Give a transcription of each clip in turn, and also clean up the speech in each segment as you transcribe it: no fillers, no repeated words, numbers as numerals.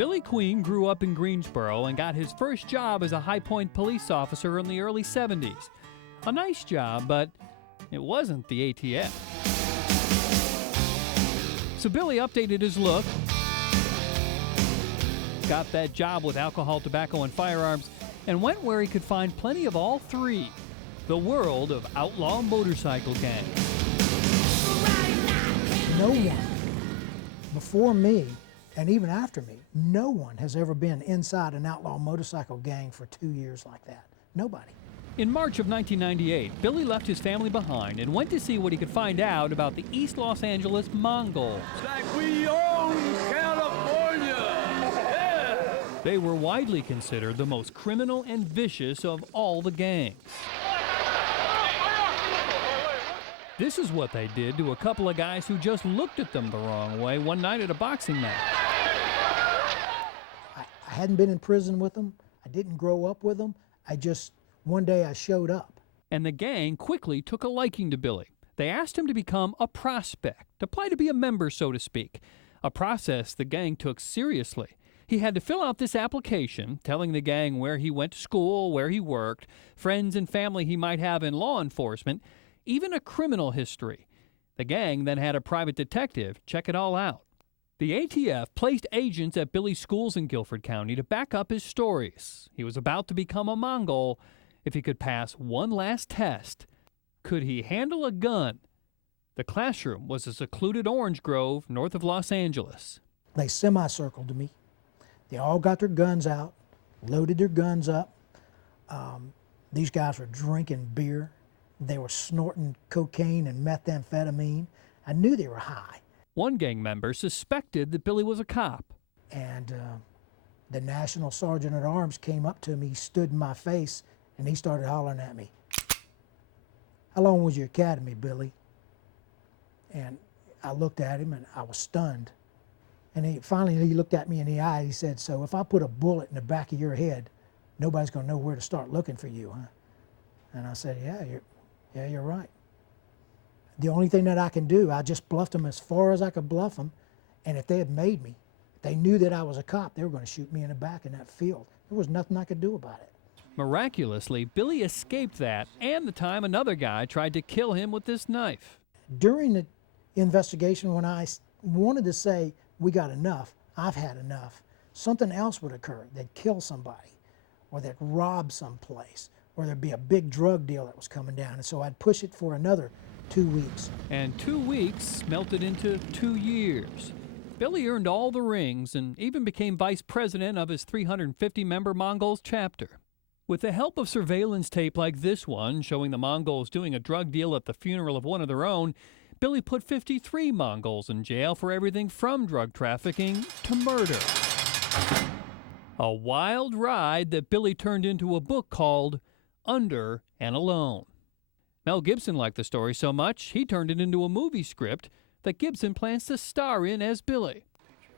Billy Queen grew up in Greensboro and got his first job as a High Point police officer in the early 70s. A nice job, but it wasn't the ATF. So Billy updated his look, got that job with alcohol, tobacco, and firearms, and went where he could find plenty of all three: the world of outlaw motorcycle gangs. No one before me, and even after me, no one has ever been inside an outlaw motorcycle gang for 2 years like that. Nobody. In March of 1998, Billy left his family behind and went to see what he could find out about the East Los Angeles Mongols. It's like we own California! Yeah! They were widely considered the most criminal and vicious of all the gangs. This is what they did to a couple of guys who just looked at them the wrong way one night at a boxing match. I hadn't been in prison with them. I didn't grow up with them. One day I showed up. And the gang quickly took a liking to Billy. They asked him to become a prospect, apply to be a member, so to speak, a process the gang took seriously. He had to fill out this application telling the gang where he went to school, where he worked, friends and family he might have in law enforcement, even a criminal history. The gang then had a private detective check it all out. The ATF placed agents at Billy's schools in Guilford County to back up his stories. He was about to become a Mongol if he could pass one last test. Could he handle a gun? The classroom was a secluded orange grove north of Los Angeles. They semicircled me. They all got their guns out, loaded their guns up. These guys were drinking beer. They were snorting cocaine and methamphetamine. I knew they were high. One gang member suspected that Billy was a cop. And the National Sergeant at Arms came up to me, he stood in my face, and he started hollering at me. "How long was your academy, Billy?" And I looked at him and I was stunned. And finally he looked at me in the eye, he said, "So if I put a bullet in the back of your head, nobody's gonna know where to start looking for you, huh?" And I said, yeah, you're right. The only thing that I can do, I just bluffed them as far as I could bluff them. And if they had made me, if they knew that I was a cop, they were going to shoot me in the back in that field. There was nothing I could do about it. Miraculously, Billy escaped that and the time another guy tried to kill him with this knife. During the investigation, when I wanted to say, we got enough, I've had enough, something else would occur. They'd kill somebody, or they'd rob someplace, or there'd be a big drug deal that was coming down. And so I'd push it for another 2 weeks. And 2 weeks melted into 2 years. Billy earned all the rings and even became vice president of his 350-member Mongols chapter. With the help of surveillance tape like this one, showing the Mongols doing a drug deal at the funeral of one of their own, Billy put 53 Mongols in jail for everything from drug trafficking to murder. A wild ride that Billy turned into a book called Under and Alone. Mel Gibson liked the story so much, he turned it into a movie script that Gibson plans to star in as Billy.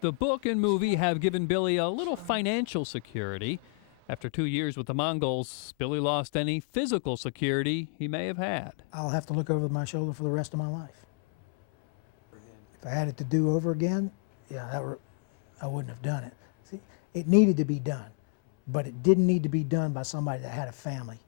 The book and movie have given Billy a little financial security. After 2 years with the Mongols, Billy lost any physical security he may have had. I'll have to look over my shoulder for the rest of my life. If I had it to do over again, I wouldn't have done it. See, it needed to be done, but it didn't need to be done by somebody that had a family.